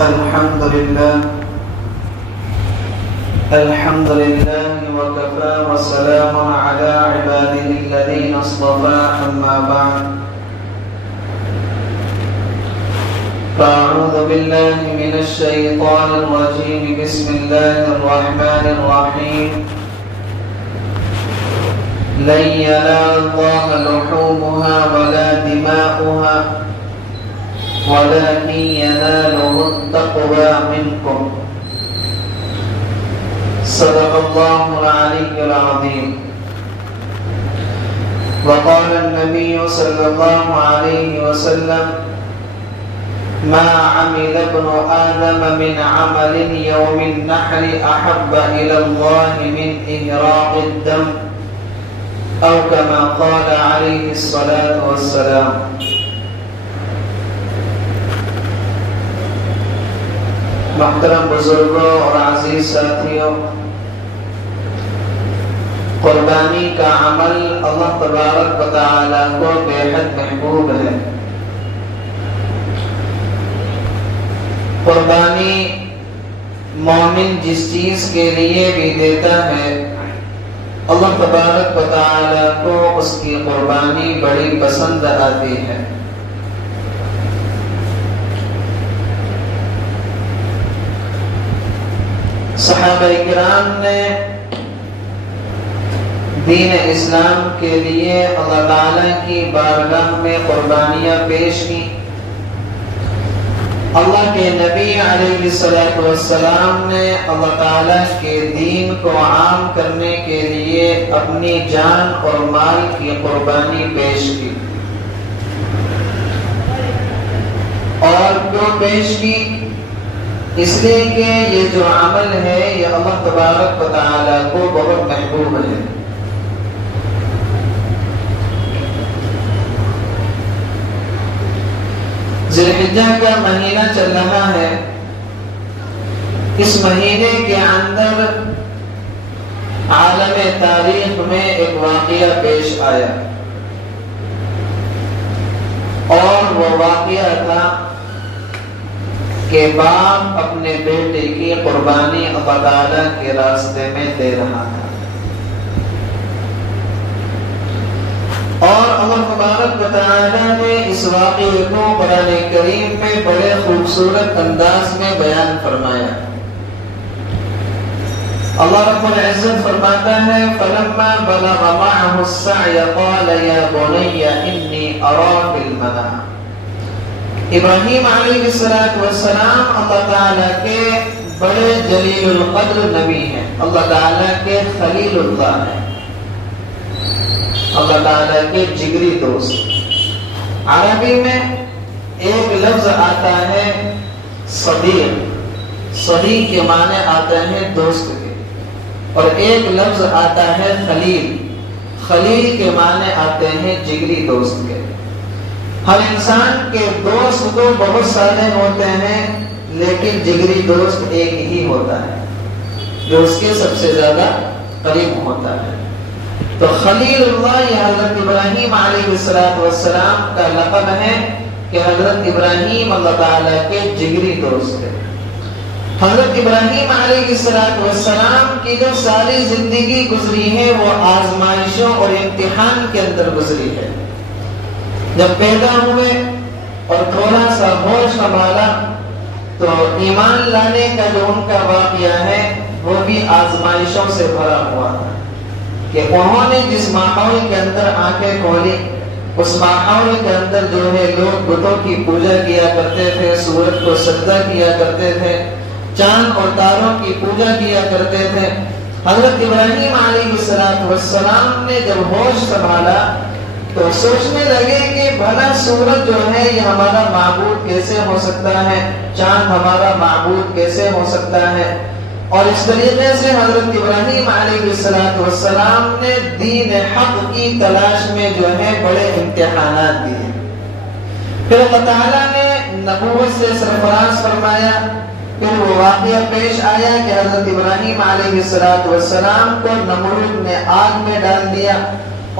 الحمد لله وكفى وسلام على عباده الذين اصطفى أما بعد فأعوذ بالله من الشيطان الرجيم بسم الله الرحمن الرحيم لن ينال الله لحومها ولا دماؤها ولكن يناله التقوى منكم صدق الله العلي العظيم وقال النبي صلى الله عليه وسلم ما عمل ابن آدم من عمل يوم النحر أحب إلى الله من إهراق الدم أو كما قال عليه الصلاة والسلام. محترم بزرگوں اور عزیز ساتھیوں، قربانی کا عمل اللہ تبارک و تعالیٰ کو بے حد محبوب ہے۔ قربانی مومن جس چیز کے لیے بھی دیتا ہے، اللہ تبارک و تعالیٰ کو اس کی قربانی بڑی پسند آتی ہے۔ صحابہ کرام نے دین اسلام کے لیے اللہ تعالیٰ کی بارگاہ میں قربانیاں پیش کی۔ اللہ کے نبی علیہ السلام نے اللہ تعالیٰ کے دین کو عام کرنے کے لیے اپنی جان اور مال کی قربانی پیش کی۔ اور کیوں پیش کی؟ اس لیے کہ یہ جو عمل ہے یہ اللہ تبارک و تعالیٰ کو بہت محبوب ہے۔ ذی الحجہ کا مہینہ چل رہا ہے۔ اس مہینے کے اندر عالم تاریخ میں ایک واقعہ پیش آیا، اور وہ واقعہ تھا کہ باپ اپنے بیٹے کی قربانی اللہ تعالیٰ کے راستے میں دے رہا تھا، اور اللہ تبارک و تعالیٰ نے اس واقعے کو قرآن کریم میں بڑے خوبصورت انداز میں بیان فرمایا۔ اللہ رب العزت فرماتا ہے فَلَمَّا بَلَغَ مَعَهُ السَّعْيَ قَالَ يَا بُنَيَّ إِنِّي أَرَىٰ فِي الْمَنَامِ۔ ابراہیم علیہ السلام اللہ تعالیٰ کے بڑے جلیل القدر نبی ہیں، اللہ تعالیٰ کے خلیل اللہ ہیں، اللہ تعالیٰ کے جگری دوست۔ عربی میں ایک لفظ آتا ہے صدیق، صدیق کے معنی آتے ہیں دوست کے، اور ایک لفظ آتا ہے خلیل، خلیل کے معنی آتے ہیں جگری دوست کے۔ ہر انسان کے دوست تو بہت سارے ہوتے ہیں، لیکن جگری دوست ایک ہی ہوتا ہے جو اس کے سب سے زیادہ قریب ہوتا ہے۔ تو خلیل اللہ یہ حضرت ابراہیم علیہ السلام کا لقب ہے کہ حضرت ابراہیم اللہ تعالیٰ کے جگری دوست ہے۔ حضرت ابراہیم علیہ السلام کی جو ساری زندگی گزری ہے وہ آزمائشوں اور امتحان کے اندر گزری ہے۔ جب پیدا ہوئے اور تھوڑا سا ہوش سنبھالا تو ایمان لانے کا جو ان کا واقعہ ہے وہ بھی آزمائشوں سے بھرا ہوا تھا، کہ انہوں نے جس ماحول کے اندر آنکھیں کھولی، اس ماحول کے اندر جو ہے لوگ بتوں کی پوجا کیا کرتے تھے، سورج کو سجدہ کیا کرتے تھے، چاند اور تاروں کی پوجا کیا کرتے تھے۔ حضرت ابراہیم علیہ السلام نے جب ہوش سنبھالا تو سوچنے لگے کہ بھلا سورج جو ہے یہ ہمارا معبود کیسے ہو سکتا ہے، چاند ہمارا معبود کیسے ہو سکتا ہے۔ اور اس طریقے سے حضرت ابراہیم علیہ السلام نے دین حق کی تلاش میں جو ہے بڑے امتحانات دیے۔ پھر اللہ تعالیٰ نے نبوت سے سرفراز فرمایا۔ پھر وہ واقعہ پیش آیا کہ حضرت ابراہیم علیہ السلام کو نمرود نے آگ میں ڈال دیا،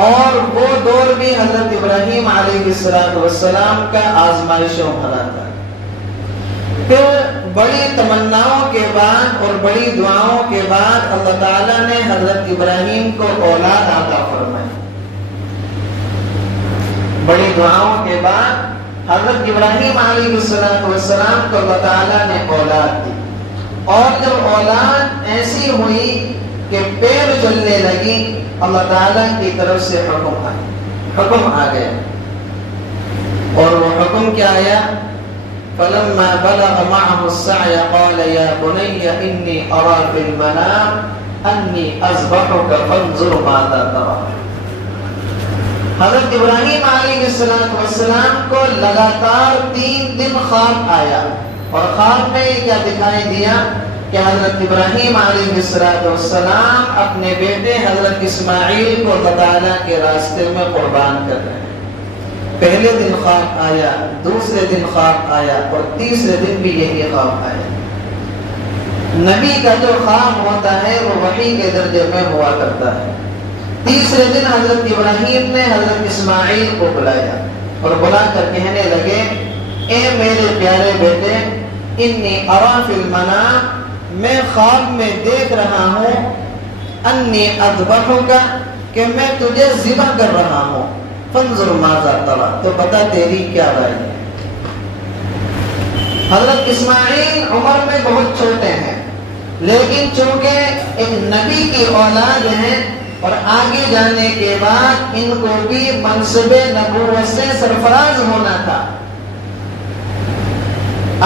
اور وہ دور بھی حضرت ابراہیم علیہ السلام کا آزمائشوں بھرا تھا۔ پھر بڑی تمناؤں کے بعد اور بڑی دعاؤں کے بعد اللہ تعالیٰ نے حضرت ابراہیم کو اولاد عطا فرمائی. بڑی دعاؤں کے بعد حضرت ابراہیم علیہ السلام کو اللہ تعالیٰ نے اولاد دی. اور جب اولاد ایسی ہوئی کہ پیر چلنے لگی، اللہ تعالیٰ کی طرف سے حکم آ گیا. اور وہ حکم کیا آیا؟ فلما بلغ معه السعي قال يا بني إني أرى في المنام أني أذبحك فانظر ماذا ترى. حضرت ابراہیم علیہ السلام کو لگاتار 3 دن خواب آیا، اور خواب میں کیا دکھائی دیا کہ حضرت ابراہیم علیہ السلام اپنے بیٹے حضرت اسماعیل کو اللہ تعالیٰ کے راستے میں قربان کر رہے ہیں. پہلے دن خواب آیا، دوسرے دن خواب آیا، اور تیسرے دن بھی یہی خواب آیا. نبی کا جو خواب ہوتا ہے وہ وحی کے درجے میں ہوا کرتا ہے. تیسرے دن حضرت ابراہیم نے حضرت اسماعیل کو بلایا اور بلا کر کہنے لگے، اے میرے پیارے بیٹے، انی ارا فی المنام، میں خواب میں دیکھ رہا ہوں، انی اذبحک، کہ میں تجھے ذبح کر رہا ہوں، فانظر ماذا تری، تو بتا تیری کیا رائے ہے. حضرت اسماعیل عمر میں بہت چھوٹے ہیں، لیکن چونکہ ایک نبی کی اولاد ہیں اور آگے جانے کے بعد ان کو بھی منصب نبوت سے سرفراز ہونا تھا.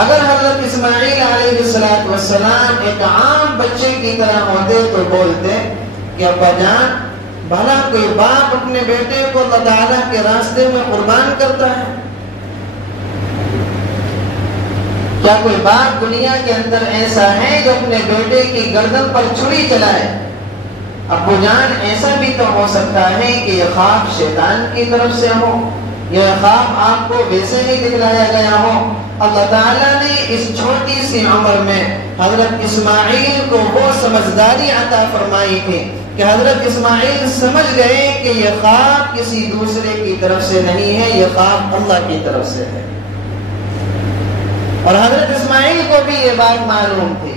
اگر حضرت اسماعیل علیہ السلام ایک عام بچے کی طرح ہوتے تو بولتے کہ ابا جان، بھلا کوئی باپ اپنے بیٹے کو اللہ تعالیٰ کے راستے میں قربان کرتا ہے؟ کیا کوئی باپ دنیا کے اندر ایسا ہے جو اپنے بیٹے کی گردن پر چھری چلائے؟ ابو جان، ایسا بھی تو ہو سکتا ہے کہ یہ خواب شیطان کی طرف سے ہو، یہ خواب آپ کو ویسے ہی دکھلایا گیا ہو. اللہ تعالیٰ نے اس چھوٹی سی عمر میں حضرت اسماعیل کو وہ سمجھداری عطا فرمائی تھی کہ حضرت اسماعیل سمجھ گئے کہ یہ خواب کسی دوسرے کی طرف سے نہیں ہے، یہ خواب اللہ کی طرف سے ہے. اور حضرت اسماعیل کو بھی یہ بات معلوم تھی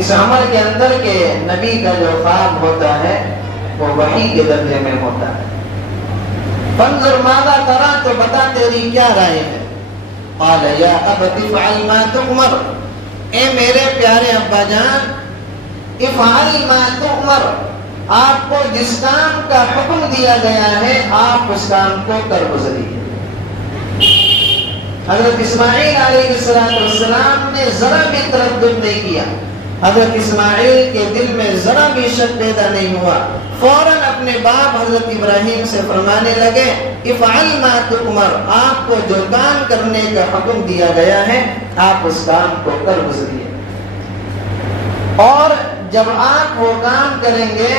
اس عمر کے اندر کہ نبی کا جو خواب ہوتا ہے وہ وحی کے درجے میں ہوتا ہے. فانظر ماذا تری، تو بتا تیری کیا رائے ہے. قال یا ابت افعل ما تؤمر، اے میرے پیارے ابا جان، افعل ما تؤمر، آپ کو جس کام کا حکم دیا گیا ہے آپ اس کام کو کر گزریے. حضرت اسماعیل علیہ السلام نے ذرا بھی تردد نہیں کیا. حضرت اسماعیل کے دل میں ذرا بھی شک پیدا نہیں ہوا. فوراً اپنے باپ حضرت ابراہیم سے فرمانے لگے، افعل ما تؤمر، آپ کو جو کام کرنے کا حکم دیا گیا ہے آپ اس کام کو کر گزریے. اور جب آپ وہ کام کریں گے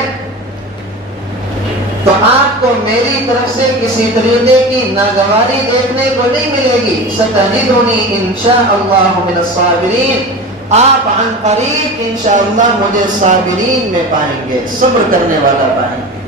تو آپ کو میری طرف سے کسی طریقے کی ناگواری دیکھنے کو نہیں ملے گی. ستجدنی انشاءاللہ من الصابرین، آپ عن قریب انشاءاللہ مجھے صابرین میں پائیں گے، صبر کرنے والا پائیں گے.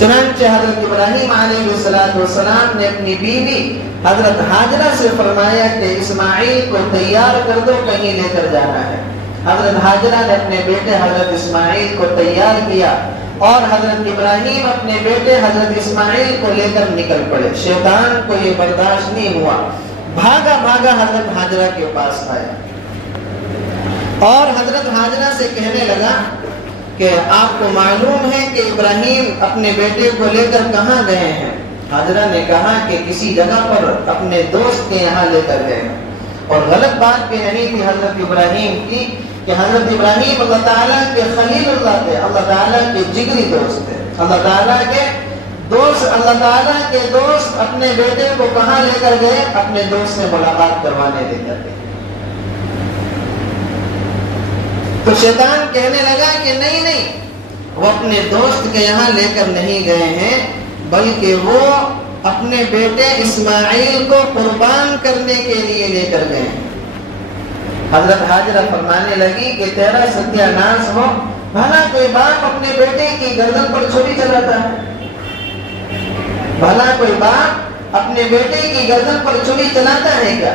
چنانچہ حضرت ابراہیم علیہ السلام نے اپنی بیوی حضرت حاجرہ سے فرمایا کہ اسماعیل کو تیار کر دو، کہیں لے کر جانا ہے. حضرت حاجرہ نے اپنے بیٹے حضرت اسماعیل کو تیار کیا اور حضرت ابراہیم اپنے بیٹے حضرت اسماعیل کو لے کر نکل پڑے. شیطان کو یہ برداشت نہیں ہوا، بھاگا بھاگا حضرت حاجرہ کے پاس آیا اور حضرت حاجرہ سے کہنے لگا کہ آپ کو معلوم ہے کہ ابراہیم اپنے بیٹے کو لے کر کہاں گئے ہیں؟ حاجرہ نے کہا کہ کسی جگہ پر اپنے دوست کے یہاں لے کر گئے ہیں. اور غلط بات بھی نہیں تھی حضرت ابراہیم کی کہ حضرت ابراہیم اللہ تعالیٰ کے خلیل اللہ تھے، اللہ تعالیٰ کے جگری دوست تھے، اللہ تعالیٰ کے دوست. اللہ تعالیٰ کے دوست اپنے بیٹے کو کہاں لے کر گئے؟ اپنے دوست سے ملاقات کروانے لے کر گئے. تو شیطان کہنے لگا کہ نہیں، وہ اپنے دوست کے یہاں لے کر نہیں گئے ہیں، بلکہ وہ اپنے بیٹے اسماعیل کو قربان کرنے کے لیے لے کر گئے. حضرت حاجرہ فرمانے لگی کہ تیرا ستیہ ناش ہو، بھلا کوئی باپ اپنے بیٹے کی گردن پر چھری چلاتا ہے؟ بھلا کوئی باپ اپنے بیٹے کی گردن پر چھری چلاتا ہے کیا؟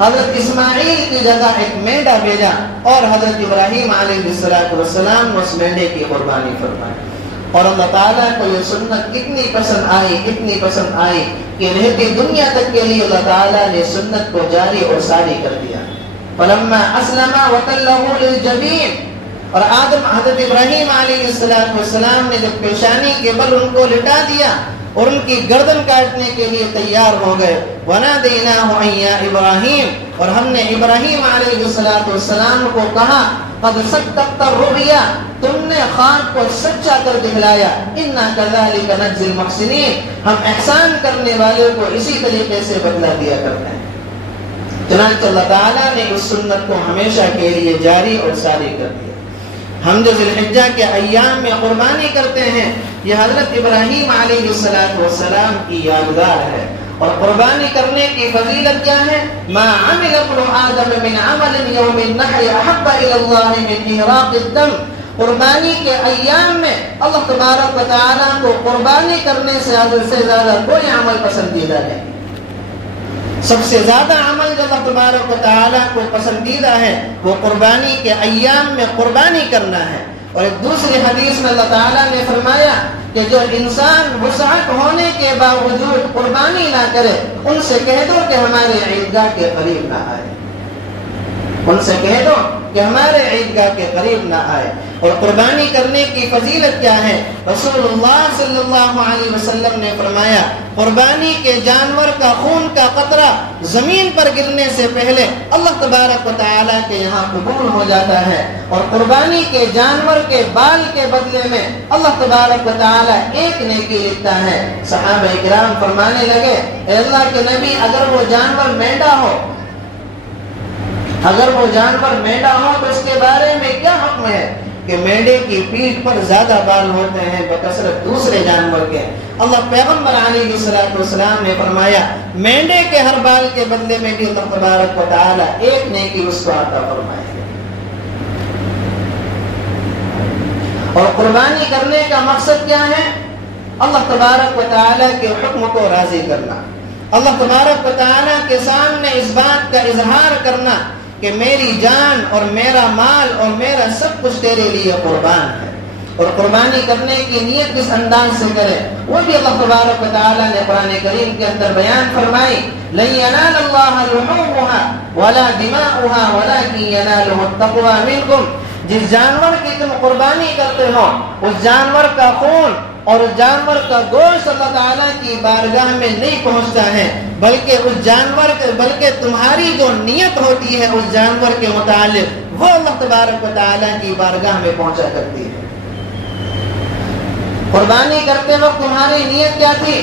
حضرت اسماعیل کی جگہ ایک مینڈا بھیجا اور حضرت ابراہیم علیہ السلام نے اس مینڈے کی قربانی فرمائی. اور اللہ تعالیٰ کو یہ سنت اتنی پسند آئی کہ رہتی دنیا تک کے لیے اللہ تعالیٰ نے سنت کو جاری اور ساری کر دیا. فلما اسلم وتلہ للجبین، اور حضرت ابراہیم علیہ السلام نے جب پیشانی کے بل ان کو لٹا دیا اور ان کی گردن کاٹنے کے لیے تیار ہو گئے، وَنَادَيْنَاهُ أَن يَا إِبْرَاهِيمُ، اور ہم نے ابراہیم علیہ السلام کو کہا قد صدقت الرؤيا، تم نے خواب کو سچا کر دکھلایا، اِنَّا كَذَلِكَ نَجْزِي الْمُحْسِنِينَ، ہم احسان کرنے والے کو اسی طریقے سے بدلہ دیا کرتے ہیں. چنانچہ اللہ تعالیٰ نے اس سنت کو ہمیشہ کے لیے جاری اور ساری کر دیا. ہم جو ذی الحجہ کے ایام میں قربانی کرتے ہیں، یہ حضرت ابراہیم علیہ السلام کی یادگار ہے. اور قربانی کرنے کی فضیلت کیا ہے؟ ما عمل ابن آدم من عمل یوم النحر احب الی اللہ من احراق الدم، قربانی کے ایام میں اللہ تبارک و تعالیٰ کو قربانی کرنے سے زیادہ کوئی عمل پسندیدہ نہیں. سب سے زیادہ عمل جو اللہ تبارک و تعالیٰ کو پسندیدہ ہے وہ قربانی کے ایام میں قربانی کرنا ہے. اور ایک دوسری حدیث میں اللہ تعالیٰ نے فرمایا کہ جو انسان وسعت ہونے کے باوجود قربانی نہ کرے ان سے کہہ دو کہ ہمارے عیدگاہ کے قریب نہ آئے، ان سے کہہ دو کہ ہمارے عیدگاہ کے قریب نہ آئے. اور قربانی کرنے کی فضیلت کیا ہے؟ رسول اللہ صلی اللہ علیہ وسلم نے فرمایا قربانی کے جانور کا خون کا قطرہ زمین پر گرنے سے پہلے اللہ تبارک و تعالیٰ کے یہاں قبول ہو جاتا ہے، اور قربانی کے جانور کے بال کے بدلے میں اللہ تبارک و تعالیٰ ایک نیکی لکھتا ہے. صحابہ کرام فرمانے لگے اے اللہ کے نبی، اگر وہ جانور مینڈا ہو تو اس کے بارے میں کیا حکم ہے؟ کہ مینڈے کی پیٹھ پر زیادہ بال ہوتے ہیں بکثرت دوسرے جانور کے. اللہ پیغمبر علیہ السلام نے فرمایا مینڈے کے ہر بال کے بدلے میں بھی اللہ تبارک و تعالی ایک نیکی اس کو عطا فرمائے گا. اور قربانی کرنے کا مقصد کیا ہے؟ اللہ تبارک و تعالی کے حکم کو راضی کرنا، اللہ تبارک و تعالی کے سامنے اس بات کا اظہار کرنا کہ میری جان اور میرا مال اور میرا سب کچھ تیرے لیے قربان ہے. اور قربانی کرنے کی نیت کس انداز سے کرے وہ بھی اللہ تبارک و تعالی نے قرآن کریم کے اندر بیان فرمائی. لن ينال الله لحومها ولا دماؤها ولكن يناله التقوى منكم. جس جانور کی تم قربانی کرتے ہو اس جانور کا خون اور اس جانور کا گوشت اللہ تعالیٰ کی بارگاہ میں نہیں پہنچتا ہے، بلکہ تمہاری جو نیت ہوتی ہے اس جانور کے متعلق وہ اللہ تبارک و تعالیٰ کی بارگاہ میں پہنچا کرتی ہے. قربانی کرتے وقت تمہاری نیت کیا تھی؟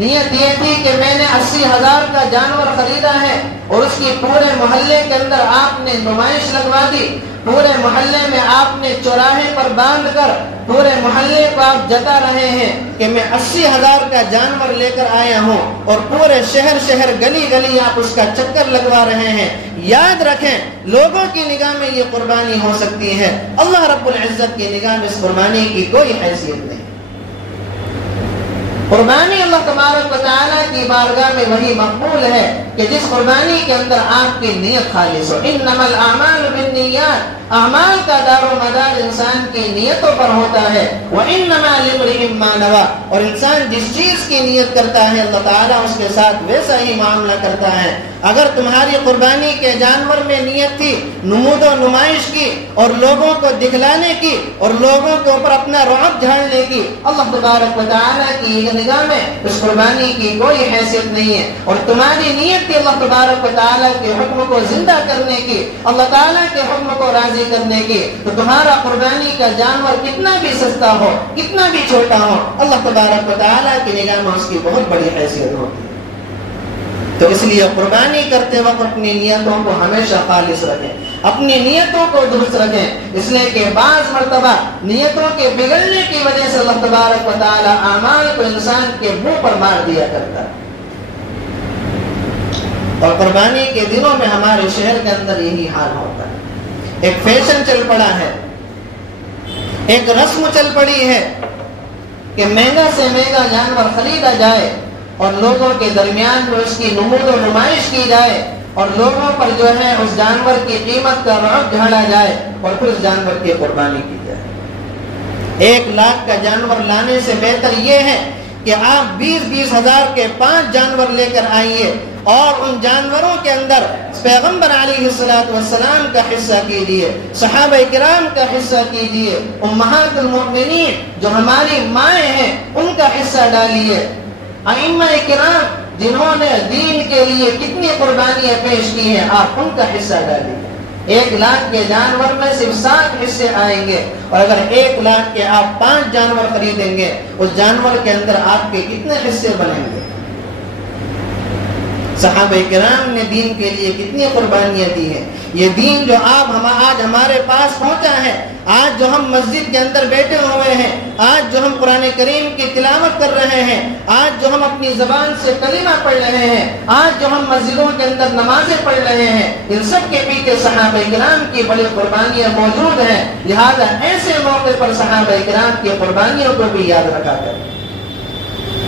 نیت یہ تھی کہ میں نے 80,000 کا جانور خریدا ہے اور اس کی پورے محلے کے اندر آپ نے نمائش لگوا دی، پورے محلے میں آپ نے چوراہے پر باندھ کر پورے محلے کو آپ جتا رہے ہیں کہ میں 80,000 کا جانور لے کر آیا ہوں، اور پورے شہر گلی گلی آپ اس کا چکر لگوا رہے ہیں. یاد رکھیں لوگوں کی نگاہ میں یہ قربانی ہو سکتی ہے، اللہ رب العزت کی نگاہ میں اس قربانی کی کوئی حیثیت نہیں. قربانی اللہ تبارک و تعالیٰ کی بارگاہ میں وہی مقبول ہے کہ جس قربانی کے اندر آپ کی نیت خالص ہو. انما الاعمال بالنیات، اعمال کا دار و مدار انسان کی نیتوں پر ہوتا ہے. وانما لامرئ ما نوى، اور انسان جس چیز کی نیت کرتا ہے اللہ تعالیٰ اس کے ساتھ ویسا ہی معاملہ کرتا ہے. اگر تمہاری قربانی کے جانور میں نیت تھی نمود و نمائش کی اور لوگوں کو دکھلانے کی اور لوگوں کے اوپر اپنا رعب جھاڑنے کی، اللہ تبارک و تعالیٰ کی نگاہ میں اس قربانی کی کوئی حیثیت نہیں ہے. اور تمہاری نیت تھی اللہ تبارک و تعالیٰ کے حکم کو زندہ کرنے کی، اللہ تعالیٰ کے حکم کو راضی کرنے کی، تو تمہارا قربانی کا جانور کتنا بھی سستا ہو کتنا بھی چھوٹا ہو اللہ تبارک و تعالیٰ کی نگاہ میں اس کی بہت بڑی حیثیت ہوتی ہے. تو اس لیے قربانی کرتے وقت اپنی نیتوں کو ہمیشہ خالص رکھیں، اپنی نیتوں کو درست رکھیں، اس لیے کہ بعض مرتبہ نیتوں کے بگڑنے کی وجہ سے اللہ تبارک و تعالی اعمال کو انسان کے منہ پر مار دیا کرتا ہے. اور قربانی کے دنوں میں ہمارے شہر کے اندر یہی حال ہوتا ہے. ایک فیشن چل پڑا ہے، ایک رسم چل پڑی ہے کہ مہنگا سے مہنگا جانور خریدا جائے اور لوگوں کے درمیان میں اس کی نمود و نمائش کی جائے اور لوگوں پر جو ہے اس جانور کی قیمت کا رعب جھاڑا جائے اور پھر اس جانور کی قربانی کی جائے۔ 1 لاکھ کا جانور لانے سے بہتر یہ ہے کہ آپ 20-20 ہزار کے 5 جانور لے کر آئیے اور ان جانوروں کے اندر پیغمبر علیہ السلام کا حصہ کیجیے، صحابہ کرام کا حصہ کیجیے، امہات المؤمنین جو ہماری مائیں ہیں ان کا حصہ ڈالیے، ائمہ کرام جنہوں نے دین کے لیے کتنی قربانیاں پیش کی ہیں آپ ان کا حصہ ڈالیے۔ 1 لاکھ کے جانور میں صرف 7 حصے آئیں گے، اور اگر 1 لاکھ کے آپ 5 جانور خریدیں گے اس جانور کے اندر آپ کے کتنے حصے بنیں گے؟ صحابہ کرام نے دین کے لیے کتنی قربانیاں دی ہیں۔ یہ دین جو آج ہمارے پاس پہنچا ہے، آج جو ہم مسجد کے اندر بیٹھے ہوئے ہیں، آج جو ہم قرآن کریم کی تلاوت کر رہے ہیں، آج جو ہم اپنی زبان سے کلمہ پڑھ رہے ہیں، آج جو ہم مسجدوں کے اندر نمازیں پڑھ رہے ہیں، ان سب کے پیچھے صحابہ کرام کی بڑی قربانیاں موجود ہیں۔ لہذا ایسے موقع پر صحابہ کرام کی قربانیوں کو بھی یاد رکھا کریں،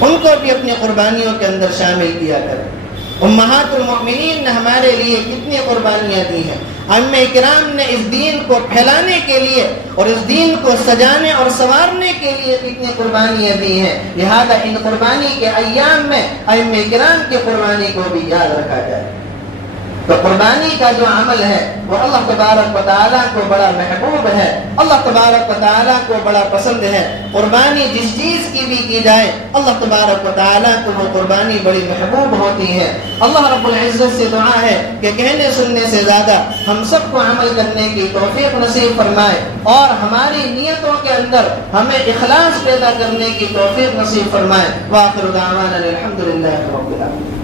ان کو بھی اپنی قربانیوں کے اندر شامل کیا کریں۔ امہات المؤمنین نے ہمارے لیے کتنی قربانیاں دی ہیں، ائمہ کرام نے اس دین کو پھیلانے کے لیے اور اس دین کو سجانے اور سنوارنے کے لیے کتنی قربانیاں دی ہیں۔ لہذا ان قربانی کے ایام میں ائمہ کرام کی قربانی کو بھی یاد رکھا جائے۔ تو قربانی کا جو عمل ہے وہ اللہ تبارک و تعالیٰ کو بڑا محبوب ہے، اللہ تبارک و تعالیٰ کو بڑا پسند ہے۔ قربانی جس چیز کی بھی کی جائے اللہ تبارک و تعالیٰ کو وہ قربانی بڑی محبوب ہوتی ہے۔ اللہ رب العزت سے دعا ہے کہ کہنے سننے سے زیادہ ہم سب کو عمل کرنے کی توفیق نصیب فرمائے اور ہماری نیتوں کے اندر ہمیں اخلاص پیدا کرنے کی توفیق نصیب فرمائے۔ وآخر دعوانا الحمدللہ رب العالمین۔